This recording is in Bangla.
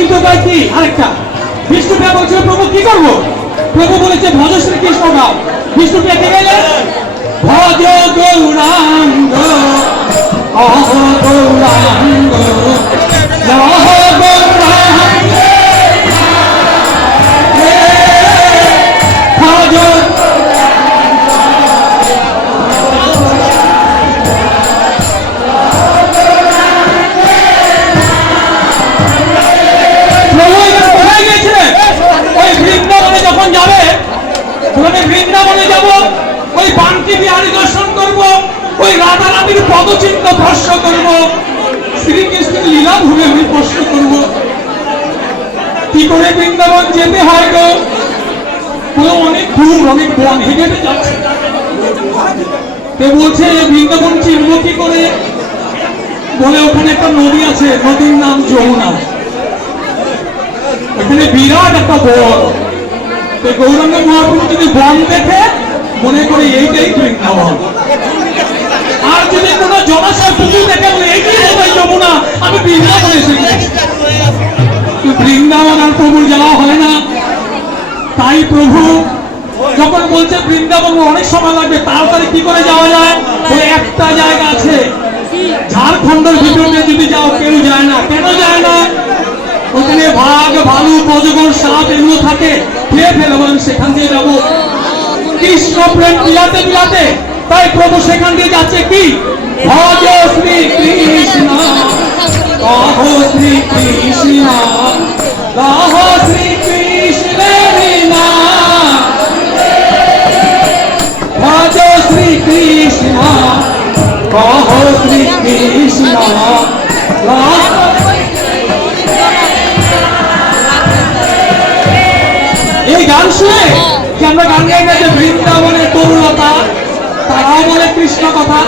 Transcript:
বিষয় কি আরেকটা। বিষ্ণুপ্রিয়া বলছিল, প্রভু, কি করব? প্রভু বলেছে ভজ শ্রী কৃষ্ণ গাও বিষ্ণুপ্রিয়া কে গেলে ভজ গৌরাঙ্গ অহ গৌরাঙ্গ বৃন্দাবনে যাব, ওই বান্তি বিহারী দর্শন করব, ওই রাধা রানীর পদচিহ্ন স্পর্শ করব, শ্রীকৃষ্ণের লীলা ভূমি আমি স্পর্শ করব। কি করে বৃন্দাবন যেতে হয় গো? বলে, অনেক দূর, অনেক বন হেঁটে যাচ্ছে। কে বলছে, বৃন্দাবন চিনব কি করে? বলে, ওখানে একটা নদী আছে, নদীর নাম যমুনা। এখানে বিরাট একটা বন। তো গৌরাঙ্গ মহাপ্রভু যদি বন দেখে, মনে করে এইটাই বৃন্দাবন আর যদি কোনো জলাশয় পুকুর দেখে এইটাই বোধহয় যমুনা, আমি বৃন্দাবন এসে বৃন্দাবন আর প্রভুর যাওয়া হয় না। তাই প্রভু, যখন বলছে বৃন্দাবন, অনেক সময় লাগবে, তাড়াতাড়ি কি করে যাওয়া যায়? বলে একটা জায়গা ঝাড়খণ্ডের ভিতরে যদি যাও কেউ যায় না কেন যায় না ওখানে বাঘ ভালু অজগর সাপ এগুলো থাকে, খেয়ে ফেলে বলেন সেখান দিয়ে যাব। কৃষ্ণ প্রেম বিলাতে বিলাতে তাই প্রভু সেখান দিয়ে যাচ্ছে কি? ভজ শ্রী কৃষ্ণ কহ শ্রী কৃষ্ণ কহ শ্রী কৃষ্ণের নাম। ভজ শ্রী কৃষ্ণ কহ শ্রী কৃষ্ণ গান শুনে আমরা গান গাই বৃন্দাবনের তরুণতা? তারাও বলে কৃষ্ণ কথা।